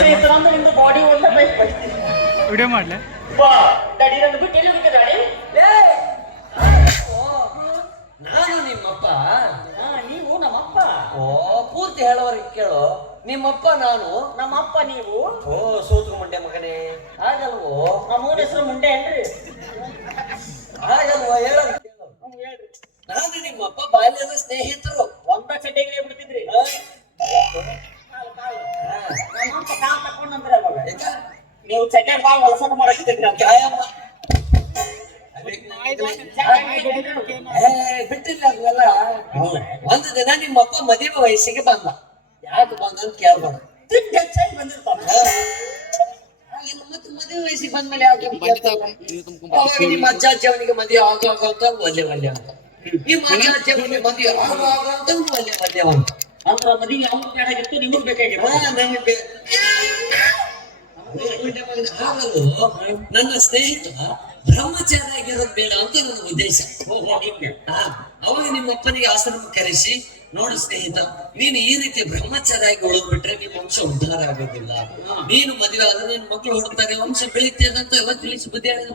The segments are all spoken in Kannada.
ನಿಮ್ದು ಬಾಡಿ ಒಂದ ಬೈಕ್ ವಿಡಿಯೋ ಮಾಡ್ಲೆ? ಬಾ ಗಾಡಿ ನನ್ನ ಬಿಟ್ಟು ಎಲ್ಲಿ ಹೋಗಿದ್ದೆ ನಾನು ನಿಮ್ಮಪ್ಪ. ಹಾ ನೀವು ನಮ್ಮಪ್ಪ. ಓ ಪೂರ್ತಿ ಹೇಳೋರಿಗೆ ಕೇಳು. ನಿಮ್ಮಪ್ಪ ನಾನು. ನಮ್ಮಪ್ಪ ನೀವು. ಓ ಸೋತು ಮುಂಡೆ ಮಗನೇ. ಆಗಲ್ವೋ ನಮ್ಮ ಹೆಸರು ಮುಂಡೆ ಏನ್ರಿ? ವಯಸ್ಸಿಗೆ ಬಂದ. ಯಾಕೆ ಬಂದ ಅಂತ ಕೇಳ್ಬೇಡ. ತಿಂಡಿ ಹೆಚ್ಚಾಗಿ ಬಂದಿರ್ತಾನ ಮತ್ತೆ ಮದುವೆ ವಯಸ್ಸಿಗೆ ಬಂದ್ಮೇಲೆ ಯಾಕೆ? ಅವಾಗ ನಿಮ್ಮ ಅಜ್ಜ ಅಜ್ಜ ಅವನಿಗೆ ಮದುವೆ ಆಗುವಾಗ ಆಗ ಅಂತ ಒಲ್ಲೆ ಒಲ್ಲೆ ಅಂತ. ನಿಮ್ಮ ಅಜ್ಜ ಅಜ್ಜ ಅವನಿಗೆ ಮದುವೆ ಆಗುವಾಗ ಆಗ ಅಂತ ಒಲ್ಲೆ ಒಲ್ಲೆ ಅಂತ. ಅಂದ್ರ ಮದುವೆ ಅವ್ರು ಬೇಕಾಗಿತ್ತು. ನಿಮಗ್ ಬೇಕಾಗಿತ್ತು ನನ್ನ ಸ್ನೇಹಿತ ಬ್ರಹ್ಮಚಾರಿ ಆಗಿರೋದು ಬೇಡ ಅಂತ ನನ್ನ ಉದ್ದೇಶ. ಓಹೋ ನಿಮ್ಗೆ ಹಾ, ಅವಾಗ ನಿಮ್ಮ ಅಪ್ಪನಿಗೆ ಆಶ್ರಮ ಕರೆಸಿ ನೋಡು ಸ್ನೇಹಿತ ನೀನು ಈ ರೀತಿ ಬ್ರಹ್ಮಚಾರಿಯಾಗಿ ಉಳಿದ್ಬಿಟ್ರೆ ನಿಮ್ಮ ವಂಶ ಉದ್ಧಾರ ಆಗೋದಿಲ್ಲ. ನೀನು ಮದುವೆ ಆದ್ರೆ ನಿನ್ ಮಕ್ಕಳು ಹುಡುಕ್ತಾರೆ ವಂಶ ಅಂತ ಎಲ್ಲ ತಿಳಿಸಿ ಬುದ್ಧಿ? ನಾನು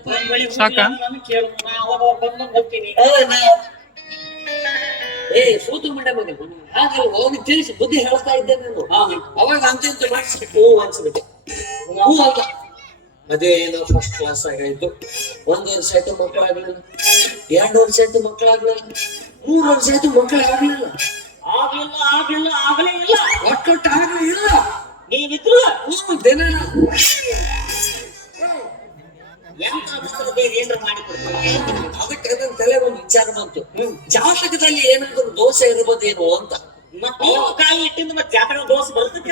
ಏ ಸೂತು ಮೇಡಮ್ ಮನೆ ಹಾಗಲ್ಲ ಅವನಿಗೆ ತಿಳಿಸಿ ಬುದ್ಧಿ ಹೇಳ್ತಾ ಇದ್ದೆ ನಾನು. ಅವಾಗ ಅಂತ ಇಂತ ಮಾಡಿಸ್ಬಿಟ್ಟು ಹೂ ಅನ್ಸ್ಬಿಟ್ಟೆ ಹೂ ಅಲ್ಲ. ಮದುವೆ ಏನೋ ಫಸ್ಟ್ ಕ್ಲಾಸ್ ಆಗಾಯ್ತು ಒಂದ್ ವರ್ಷ ಆಯ್ತು ಮಕ್ಕಳಾಗ್ಲಿಲ್ಲ. ಎರಡು ವರ್ಷ ಆಯ್ತು ಮಕ್ಕಳಾಗ್ಲಿಲ್ಲ. ಮೂರು ವರ್ಷ ಆಯ್ತು ಮಕ್ಕಳಾಗ್ಲಿಲ್ಲ. ಆಗ್ಲಿಲ್ಲ ಆಗ್ಲಿಲ್ಲ ಆಗಲೇ ಇಲ್ಲ. ಒಟ್ಟೊಟ್ಟು ಇಲ್ಲ. ನೀವಿದ್ರು? ನೀವು ದಿನ ಎಂತ ಬಂದ್ರೆ ಬೇರೆ ಏನ್ರ ಮಾಡಿ ಅದಕ್ಕೆ ನನ್ನ ತಲೆ ಒಂದು ವಿಚಾರ ಬಂತು. ಜಾತಕದಲ್ಲಿ ಏನಾದ್ರು ದೋಷ ಇರ್ಬೋದೇನೋ ಅಂತ. ಮತ್ತೆ ನೀವು ಕಾಯಿ ಇಟ್ಟಿಂದ ಮತ್ತೆ ಜಾತಕ ದೋಷ ಬರ್ತದೆ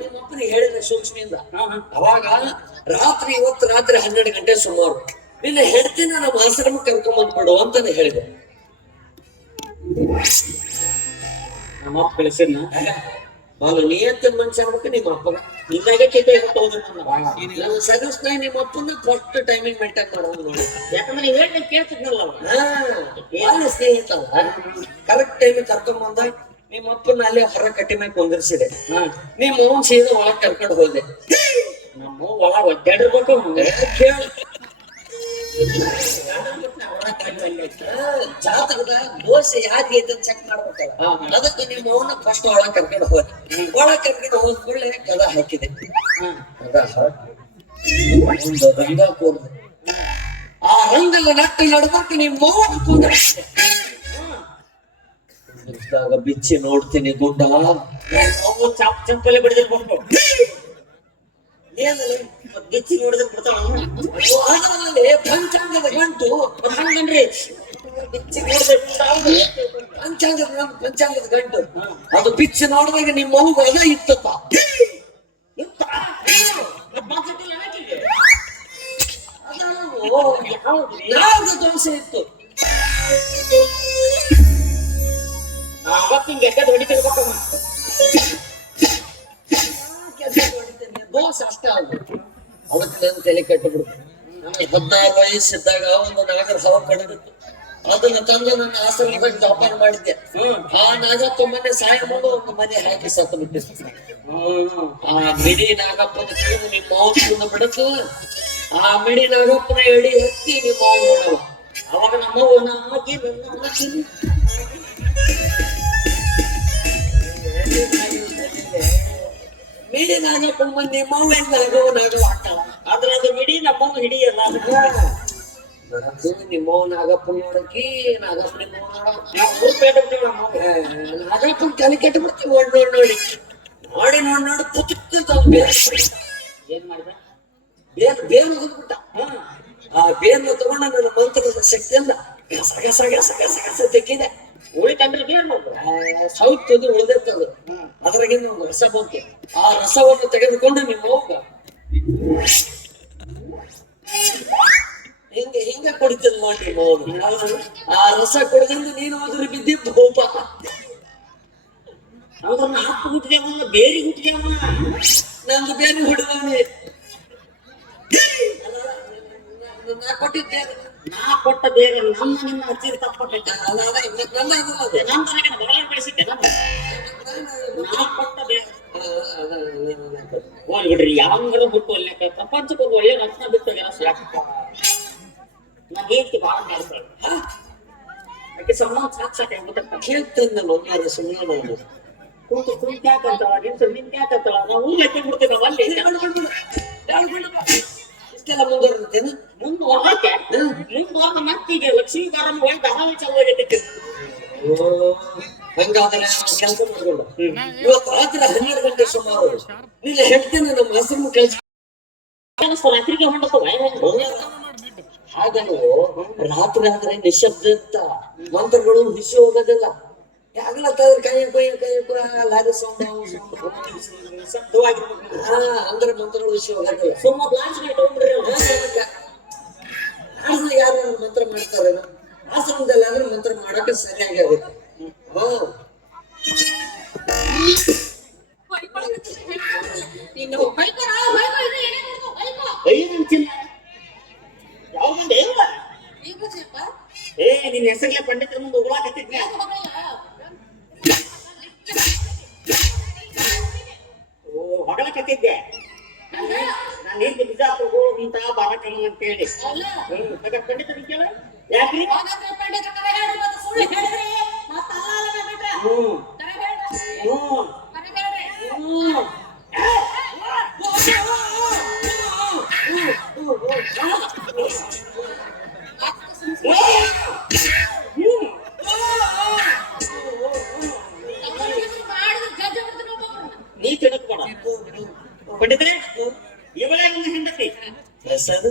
ನಿಮ್ಮ ಅಪ್ಪನಿಗೆ ಹೇಳಿದೆ ಸೂಕ್ಷ್ಮಿಯಿಂದ. ಅವಾಗ ರಾತ್ರಿ ಇವತ್ತು ರಾತ್ರಿ ಹನ್ನೆರಡು ಗಂಟೆ ಸುಮಾರು. ನಿನ್ನ ಹೆಂಡತಿನ ನಮ್ಮ ಆಶ್ರಮ ಕರ್ಕೊಂಡ್ ಬಂದ್ಬಿಡು ಅಂತಾನೆ ಹೇಳಿದೆ ನಮ್ಮ ಅಪ್ಪ ಕಳಿಸಿದ್ನ ಬಾಲು ನೀ ಅಂತ ಮನುಷ್ಯ ಆಗ್ಬೇಕು ನಿಮ್ಮ ಅಪ್ಪಗ ನಿನ್ನಾಗೆ ಚೀಟಿ ಹೋದ್ರೆ ನನ್ನ ಸಗಸ್ನ ನಿಮ್ಮ ಅಪ್ಪನ ಫಸ್ಟ್ ಟೈಮಿಂಗ್ ಮೇಂಟೈನ್ ಮಾಡೋದು ನೋಡಿ. ಯಾಕಂದ್ರೆ ನೀವು ಹೇಳಿ ಕೇಳ್ತಿದ್ನಲ್ಲ ಅವ ಹಾ ಬಾಳ ಸ್ನೇಹಿತ ಕರೆಕ್ಟ್ ಟೈಮಿಗೆ ಕರ್ಕೊಂಬಂದ ನಿಮ್ಮ ಅಪ್ಪನ ಅಲ್ಲಿ ಹೊರ ಕಟ್ಟಿ ಮೇಲೆ ಕುಂದಿರ್ಸಿದೆ. ನಿಮ್ಮ ಅವನ್ ಸೀದಾ ಒಳಗ್ ಕರ್ಕೊಂಡು ಹೋದೆ. ನಮ್ಮ ಒಳ ಒದ್ದಾಡಿರ್ಬೇಕು ಹಂಗೆ. ಕೇಳ ಜಾತಕದ ದೋಷ ಯಾರಿಗೆ ಐತೆ ಚೆಕ್ ಮಾಡ್ಬೇಕಲ್ಲ. ಅದಕ್ಕೆ ನಿಮ್ಮ ಅವನ ಫಸ್ಟ್ ಒಳಗ್ ಕರ್ಕೊಂಡು ಹೋದೆ ಒಳಗ್ ಕರ್ಕೊಂಡು ಹೋದ ಕೂಡಲೇ ಕದ ಹಾಕಿದೆ. ರಂಗ ಕೂರ್ದೆ ಆ ರಂಗದ ನಟ್ಟು ನಡ್ಕೊಂಡು ನಿಮ್ಮ ಮೌನ ಕುಂದ್ರಿಸಿದೆ ಬಿಚ್ಚಿ ನೋಡ್ತೀನಿ ಗುಂಡ. ಅವು ಚಾಪ್ ಚಂಪಲೆ ಬಿಡಿದಿರ್ಬೇಕು ಏನಲ್ಲ ಗಿಚ್ಚಿ ನೋಡಿದ್ರೆ ಅದರಲ್ಲಿ ಪಂಚಾಂಗದ ಗಂಟು ಹಂಗನ್ರಿ ಬಿಚ್ಚಿ ನೋಡಿದ್ರೆ ಪಂಚಾಂಗದ ಪಂಚಾಂಗದ ಗಂಟು. ಅದು ಬಿಚ್ಚಿ ನೋಡಿದಾಗ ನಿಮ್ಮ ಮಗು ಅದ ಇತ್ತಪ್ಪ. ಯಾವ್ದು ದೋಸೆ ಇತ್ತು? ಅವತ್ತಿಂಗ್ ಗೆದ್ದದ ಹೊಡಿತಿರ್ಬೇಕಮ್ಮ ದೋಷ ಅಷ್ಟೇ ಅಲ್ಲ ಅವತ್ತು ತಲೆ ಕೆಟ್ಟಬಿಡ್ತು ನನಗೆ ಹದಿನಾರು ವಯಸ್ಸಿದ್ದಾಗ ಒಂದು ನಾಗರ ಹಾವ ಕಡಿದಿತ್ತು ಅದನ್ನ ತಂದು ನನ್ನ ಆಶ್ರಮದಾಗ ಜೋಪಾನ ಮಾಡಿದ್ದೆ ಆ ನಾಗಪ್ಪ ಮನೆ ಸಾಯ ಮಾಡೋ ಒಂದು ಮನೆ ಹಾಕಿ ಸತ್ತು ಬಿಟ್ಟಿತ್ತು ಆ ಮಿಡಿ ನಾಗಪ್ಪನ ಕಳೆದು ನಿಮ್ಮ ಅವ್ನ ಬಿಡುತ್ತು ಆ ಮಿಡಿ ನಾಗಪ್ಪನ ಎಡಿ ಹತ್ತಿ ನಿಮ್ಮ ಅವ್ನ ನೋಡವ ಅವಾಗ ನಮ್ಮ ಹಾಕಿ ನನ್ನ ಹಾಕಿ ನಿಮ್ಮ ಅವ್ವ ಹೆಂಗ್ ನಾಗವ ನಾಗವ ಹಾಕಲ್ಲ ಆದ್ರೆ ಅದು ಮಿಡಿ ನಮ್ಮವ್ವ ಹಿಡಿಯಲ್ಲ ಅದಕ್ಕೆ ಅದು. ನಿಮ್ಮ ನಾಗಪ್ಪನ ನೋಡಕಿ ಬಿಟ್ಟಿವಿ ನಮ್ಮವ್ವ ನಾಗಪ್ಪನ ತಲೆ ಕೆಟ್ಟು ಬಿಡ್ತೀವಿ ನೋಡ್ ನೋಡಿ ನೋಡಿ. ನೋಡಿ ನೋಡಿ ನೋಡಿ ಪುತ್ತಕ್ಕ ಬೇರೆ ಏನ್ ಮಾಡಿದ? ಬೇರ್ ಬೇರು ಹೋಗ್ಬಿಟ್ಟ ಆ ಬೇರ್ನ ತಗೊಂಡ ನನ್ನ ಮಂತ್ರದ ಶಕ್ತಿಯಿಂದ ಗಸ ಗಸ ಗಸ ಗಸ ಗಸ ತೆಕ್ಕಿದೆ. ಉಳಿತಂದ್ರೆ ಬೇರೆ ಸೌತ್ ಅದು ಉಳಿದೈತೆ ಅದು ಅದ್ರಾಗಿಂದ ಒಂದು ರಸ ಬಂತು ಆ ರಸವನ್ನು ತೆಗೆದುಕೊಂಡು ನಿಮ್ಮ ಹೋಗ ಹಿಂಗೆ ಹಿಂಗೆ ಕುಡಿತದ ನೋಡಿ ಮೌನ ಆ ರಸ ಕುಡಿದಿಂದ ನೀನು ಅದ್ರಲ್ಲಿ ಬಿದ್ದಿದ್ದು ಹೋಪ ಅವ್ರ ನಾಲ್ಕು ಹುಟ್ಟಿದೇವನ್ನ ಬೇರೆ ಹುಟ್ಟಿದೇವನ್ನ ನಂದು ಬೇರೆ ಹಿಡಿದವನಿ ನಾ ಕೊಟ್ಟಿದ್ದೆ ನಾ ಕೊಟ್ಟ ಬೇರೆ ನಮ್ಮ ನಿಮ್ಮ ಅದು ಅದು. ನಮ್ಮ ತನಕ ಬರಲಾರ ಬೆಳೆಸಿದ್ದೆ ನಾನು ನಾ ಕೊಟ್ಟ ಬೇರೆ. ಹೋಗ್ಲಿ ಬಿಡ್ರಿ ಯಾವಂಗಾರ ಬಿಟ್ಟು ಅಲ್ಲೇ ಪ್ರಪಂಚಕ್ಕೆ ಒಂದು ಒಳ್ಳೆ ರತ್ನ ಬಿಟ್ಟು ಸಾಕು. ನಾನು ಹೇಳ್ತಿ ಭಾಳ ಅದಕ್ಕೆ ಸಂಬಂಧ ಸಾಕು ಸಾಕು ಆಗ್ಬಿಟ್ಟಿರ್ತಾನೆ ಕೇಳ್ತೇನೆ ನನ್ನ ಸುಮ್ಮನೆ ನಾನು ಕುಂತು ಕುಂತ ಯಾಕಂತಾಳ ನಿಂತು ನಿಂತ ಯಾಕಂತಾಳ ನಾವು ಊರ್ ಲೆಕ್ಕ ಬಿಡ್ತೀವಿ ನಾವು ಅಲ್ಲಿ ಇಷ್ಟೆಲ್ಲ ಮುಂದುವರೆದೇನು ಮುಂದೆ ಹೋಗಕ್ಕೆ ಮುಂದೆ ಮತ್ತೀಗ ಲಕ್ಷ್ಮೀ ಬಾರಮ್ಮ ಒಳ್ಳೆ ದಹಾಳಿ ಚಾಲು ಆಗೈತಿ ಹಂಗಾದ್ರೆ ಕೆಲಸ ಮಾಡ್ಕೊಂಡು. ಇವತ್ತು ರಾತ್ರಿ ಹನ್ನೆರಡು ಗಂಟೆ ಸುಮಾರು. ನಮ್ಮ ಆಶ್ರಮ ಕೆಲಸ ರಾತ್ರಿಗೆ ಹೊಂಡತ್ತವ ಹಾಗಲ್ವೋ ರಾತ್ರಿ ಆದ್ರೆ ನಿಶಬ್ದ ಅಂತ ಮಂತ್ರಗಳು ಹಿಸಿ ಹೋಗೋದಿಲ್ಲ. ಯಾಗಲತ್ತಾದ್ರೆ ಕೈ ಕೈ ಕೈ ಕೊಯ್ ಲಾರಿ ಸೌಂಡ್ ಹಾ ಅಂದ್ರೆ ಮಂತ್ರಗಳು ಹಿಸಿ ಹೋಗೋದಿಲ್ಲ. ಸುಮ್ಮ ಬ್ಲಾಂಚ್ ಆದ್ರೆ ಯಾರು ಮಂತ್ರ ಮಾಡ್ತಾರೆ? ಆಶ್ರಮದಲ್ಲಿ ಆದ್ರೆ ಮಂತ್ರ ಮಾಡಕ್ಕೆ ಸರಿಯಾಗಿ ಆಗುತ್ತೆ. ನೀನು ಪಂಡಿತರ ಮುಂದೆ ಓ ಓ ಹೊಗಳಕತ್ತಿದ್ದೆ. ನಾನು ಹಿಂದೆ ಬಿಜಾಪುರ ಹೋಗು ಅಂತ ಬಾರಕಮ್ಮ ಅಂತ ಹೇಳಿ ಅಲ್ಲ, ಹ್ಮ್ ಹಾಗಾದ್ರೆ ಪಂಡಿತರಿಗೆ ಕೇಳ ಯಾಕ್ರಿ ಹಾಗಾದ್ರೆ ಪಂಡಿತ್ರ ಕರೆ ಹೇಳ್ರಿ, ಮತ್ತೆ ಸುಳ್ಳು ಹೇಳಿದ್ರಿ, ಮತ್ತೆ ಅಲ್ಲ ಅಲ್ಲ ಬಿಟ್ರೆ. ಹ್ಮ್ ಕರೆ ಹೇಳ್ರಿ, ಹ್ಮ್ ಕರೆ ಹೇಳ್ರಿ. ಹ್ಮ್ ಮತ್ತೆ ಸುಮ್ ಸುಮ್ನೆ ಹ್ಮ್ ನಮ್ಮನ್ನ ಮಾಡಿದ್ರೆ ಜಡ್ಜ್ ಆಗ್ಬಿಡ್ತಾರೆ ಒಬ್ಬೊಬ್ರನ್ನ. ನೀ ತಿಳ್ಕೊಬೇಡ ಪಂಡಿತರೆ ಇವಳೇ ನನ್ನ ಹೆಂಡತಿ ಹೆಸರು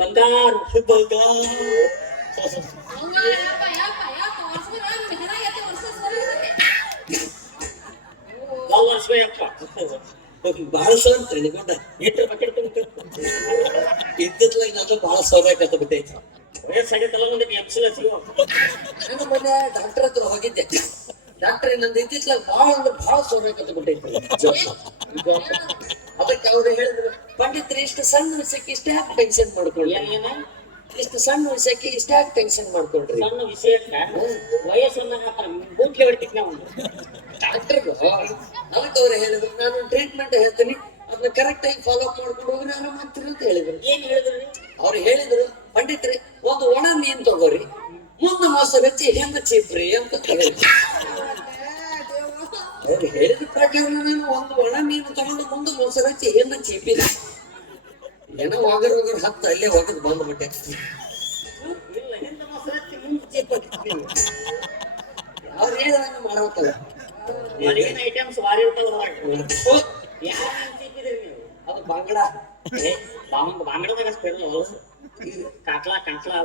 ಬಂಗಾರು ಬಂಗಾರು ಅವ್ವ, ಯಪ್ಪ, ಯಪ್ಪ, ಯಪ್ಪ, ವರ್ಷಗಳ ನಿಮ್ಗೆ ಹೆಣ ಎತ್ತಿ ವರ್ಷ ಸರಿಯಾಗಿರುತ್ತೆ. ಯಾವ ವರ್ಷ ಅಪ್ಪ ಬಹಳ ಸೌಂಡ್ ತಿಳಿಕೊಂಡ ಎಟ್ರ ಬಕೆಟ್ ತಂದು ಇದ್ದತ್ಲಾಗ ನಾನು ಬಹಳ ಕತ್ತ ಬಿಟ್ಟೈತಿ ವಯಸ್ಸಾಗೈತಲ್ಲ ಒಂದು ಎಪ್ಸಲ ಸಿಗೋ ನಾನು ಮೊನ್ನೆ ಡಾಕ್ಟರ್ ಹತ್ರ ಹೋಗಿದ್ದೆ ಡಾಕ್ಟರ್ ನಂದು ಇದ್ದಿತ್ಲಾಗ ಬಹಳ ಅಂದ್ರೆ ಬಹಳ ಕತ್ತ ಬಿಟ್ಟೈತಿ ಅದಕ್ಕೆ ಅವ್ರು ಇಷ್ಟು ಸಣ್ಣ ವಿಷಯಕ್ಕೆ ಇಷ್ಟ ಯಾಕೆ ಟೆನ್ಷನ್ ಮಾಡ್ಕೊಳ್ಳಿ ಏನ್ ಇಷ್ಟು ಸಣ್ಣ ವಿಷಯಕ್ಕೆ ಇಷ್ಟ ಯಾಕೆ ಟೆನ್ಷನ್ ಮಾಡ್ಕೊಳ್ರಿ? ಸಣ್ಣ ವಿಷಯಕ್ಕ ವಯಸ್ಸನ್ನ ಬೂಟ್ಲೆ ನಾವು. ಡಾಕ್ಟರ್ ಅದಕ್ಕೆ ಅವ್ರು ಹೇಳಿದ್ರು. ನಾನು ಟ್ರೀಟ್ಮೆಂಟ್ ಹೇಳ್ತೀನಿ. ಅದನ್ನ ಕರೆಕ್ಟ್ ಆಗಿ ಫಾಲೋ ಅಪ್ ಮಾಡ್ಕೊಂಡು ಹೋಗ್ರಿ ಆರಾಮಾಗ್ತೀರಿ ಅಂತ ಹೇಳಿದ್ರು. ಏನ್ ಹೇಳಿದ್ರಿ ಅವ್ರು ಹೇಳಿದ್ರು ಪಂಡಿತ್ರಿ ಒಂದು ಒಣ ಮೀನ್ ತಗೋರಿ. ಮುಂದೆ ಮೊಸರು ಹಚ್ಚಿ ಹೆಂಗ ಚೀಪ್ರಿ ಅಂತ ಹೇಳಿದ್ರು. ಅವ್ರು ಹೇಳಿದ ಪ್ರಕಾರ ನಾನು ಒಂದು ಒಣ ಮೀನು ತಗೊಂಡು ಮುಂದೆ ಮೊಸರು ಹಚ್ಚಿ ಹೆಂಗ ಚೀಪಿದೆ ಏನೋ ಒಗರ್ ಒಗರ್ ಹತ್ತು, ಅಲ್ಲೇ ಒಗದ್ ಬಂದ್ಬಿಟ್ಟೆ ಇಲ್ಲ ಅವ್ರು ಐಟಮ್ಸ್ ಭಾರಿ ಅದು ಬಾಂಗ್ಲ ಬಾಂಗ್ಲಾದಾಗ ಸ್ಪೆಲ್ಲ ಕಾಕ್ಲಾ ಕಾಕ್ಲಾ.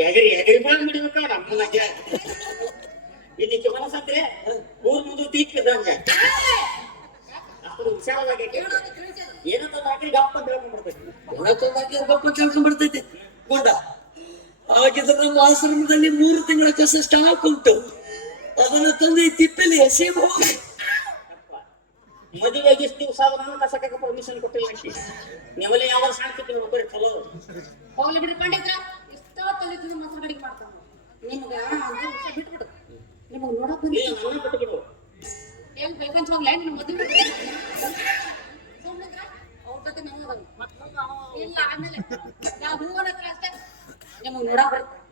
ಎಗರಿ ಎಗರಿ ಬಂದ್ ಬಿಡ್ಬೇಕ ನಮ್ಮನಾಗೆ ಇದಕ್ಕೆ ಮನಸ್ಸಂದ್ರೆ ಮೂರ್ ಮುಂದೆ ತೀಕ್ಕಿದಂಗ. ಅಷ್ಟು ವಿಚಾರವಾಗಿ ಏನೋ ಗಪ್ಪ ಅಂತ ಗೊಂಡ ಹಾಗಿದ್ರೆ ನಮ್ಮ ಆಶ್ರಮದಲ್ಲಿ ಮೂರು ತಿಂಗಳ ಕಸ ಸ್ಟಾಕ್ ಉಂಟು. ಅದನ್ನ ತಂದು ಈ ತಿಪ್ಪಲ್ಲಿ ಎಸೆಯಬಹುದು ಮದುವೆಗೆ ಎಷ್ಟು ದಿವಸ ಆದ್ರೂ ನಾನು ಕಸಕ್ಕೆ ಪರ್ಮಿಷನ್ ಕೊಟ್ಟಿಲ್ಲ ನೀವಲ್ಲಿ ಯಾವ ವರ್ಷ ನೋಡ್ರಿ ಚಲೋ. ಹೋಗ್ಲಿ ಬಿಡ್ರಿ ಪಂಡಿತ್ರ ಇಷ್ಟೋ ತಲೆತಿದ್ದು ಮೊಸರು ಗಡಿಗೆ ಮಾಡ್ತಾನೆ ನಿಮ್ಗ ಬಿಟ್ಬಿಡು. ನಿಮಗೆ ನೋಡಕ್ ಬಂದಿಲ್ಲ. ನನ್ನ ಬಿಟ್ಟು ಬಿಡು. ಏನ್ ಬೇಕಂತ ಹೋಗ್ಲೇ? ಮದುವೆ?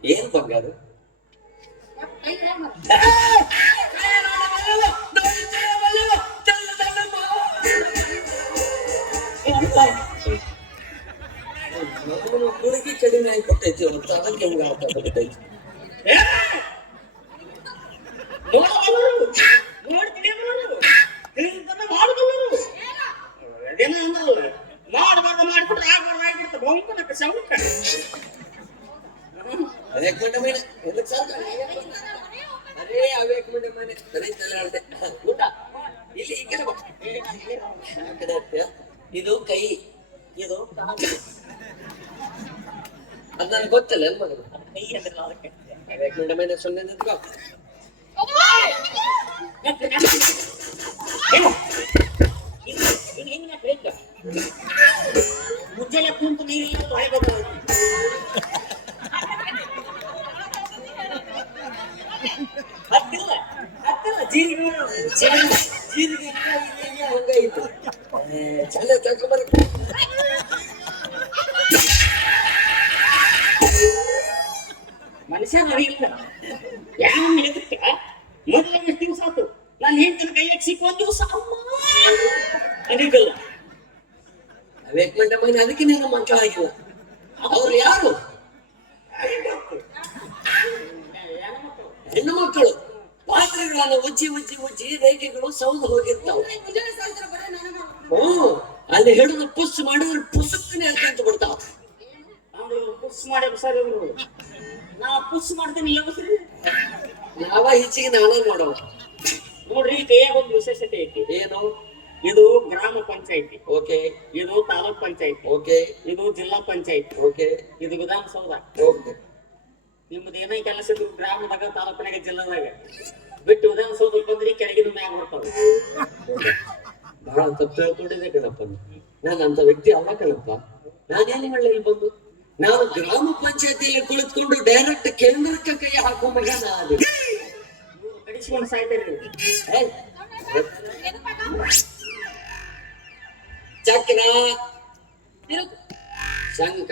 ಏನ್ ಬಂಗಾರು ಹುಡುಗಿ ಕಡಿಮೆ ಆಗಿಬಿಟ್ಟೈತಿ ಅದಕ್ಕೆ ಹೆಂಗ ಆಗ್ಬಿಟ್ಟೈತಿ ನೋಡಬಲ್ಲರು ನೋಡಿ ತಿಳಿಯಬಲ್ಲರು ತಿಳಿದನ್ನ ಮಾಡಬಲ್ಲರು ಅದೇನ ಅನ್ನಲ್ಲ ಮಾಡಬಾರ್ದು ಮಾಡಿಬಿಟ್ರೆ ಆಗ್ಬಾರ್ದು ಆಗ್ಬಿಡ್ತ ಬಹುಮತ ಶೌಕ ಅವೇಕ್ ಮಂಡೆ ಮನೆ ಎದಕ್ ಸಾಕ? ಅರೇ ಅವೇಕ್ ಮಂಡೆ ಮನೆ ಸರಿ ತಲೆ ಆಡ್ದೆ ಊಟ ಇಲ್ಲಿ ಈ ಕಡೆ ಬಾ ಆ ಕಡೆ ಇರ್ತೀಯ? ಇದು ಕೈ ಇದು ಅದ್ ನನಗೆ ಗೊತ್ತಿಲ್ಲ ಏನ್ ಮಗನ ಮನೆ ಸುಮ್ಮನೆ ನಿಂತ್ಕೋ ಮುಂಜಾನೆ ಕುಂತು ಹತ್ತಿಲ್ಲ ಹತ್ತಿಲ್ಲ ಜೀರಿಗೆ ಜೀರಿಗೆ ಹಂಗಾಯ್ತು ಏ, ಚಲ ಮಂಡ ಮನೆ ಅದಕ್ಕೆ ನೀನು ಮಕ್ಕಳಾಗಿಲ್ಲ. ಅವ್ರು ಯಾರು? ಹೆಣ್ಣು ಮಕ್ಕಳು. ಪಾತ್ರೆಗಳನ್ನ ಉಜ್ಜಿ ಉಜ್ಜಿ ಉಜ್ಜಿ ರೇಖೆಗಳು ಸೌದು ಹೋಗಿರ್ತಾವ. ಹ್ಮ್ ಅಲ್ಲಿ ಹಿಡಿದು ಪುಸ್ ಮಾಡಿದ್ರೆ ಪುಸ್ತಕನೇ ಅಂತ ಬಿಡ್ತಾವ. ಪುಸ್ ಮಾಡಿ ಸರ್ ನಾ ಪುಸ್ ಮಾಡ್ತೀನಿ ಯಾವ ಹೆಚ್ಚಿಗೆ ನಾನೇ ನೋಡವ ನೋಡ್ರಿ ಕೈಯಾಗ ಒಂದು ವಿಶೇಷತೆ ಐತಿ? ಏನು? ಇದು ಗ್ರಾಮ ಪಂಚಾಯತಿ. ಓಕೆ. ಇದು ತಾಲೂಕ್ ಪಂಚಾಯತಿ. ಓಕೆ. ಇದು ಜಿಲ್ಲಾ ಪಂಚಾಯತಿ. ಓಕೆ. ಇದು ವಿಧಾನಸೌಧ. ಓಕೆ. ನಿಮ್ದು ಏನೇ ಕೆಲಸ ಇದ್ರು ಗ್ರಾಮದಾಗ ತಾಲೂಕಿನಾಗ ಜಿಲ್ಲಾದಾಗ ಬಿಟ್ಟು ವಿಧಾನಸೌಧಕ್ಕೆ ಬಂದ್ರಿ ಕೆಳಗಿನ ಮ್ಯಾಗ ಬರ್ತಾವೆ ಬಹಳ ತಪ್ಪು ಹೇಳ್ಕೊಂಡಿದ್ದೆ ಕಣಪ್ಪ ನಾನು. ಅಂತ ವ್ಯಕ್ತಿ ಅಲ್ಲ ಕಣಪ್ಪ. ನಾನೇನು ಮಾಡಲಿ ಇಲ್ಲಿ ಬಂದು? ನಾನು ಗ್ರಾಮ ಪಂಚಾಯತಿಯಲ್ಲಿ ಕುಳಿತುಕೊಂಡು ಡೈರೆಕ್ಟ್ ಕೇಂದ್ರಕ್ಕೆ ಕೈ ಹಾಕೋ ಮಗ ನಾನು ಕಡಿಸ್ಕೊಂಡು ಸಾಯ್ತಾರೆ. ಚಕ್ರ. ಶಂಕ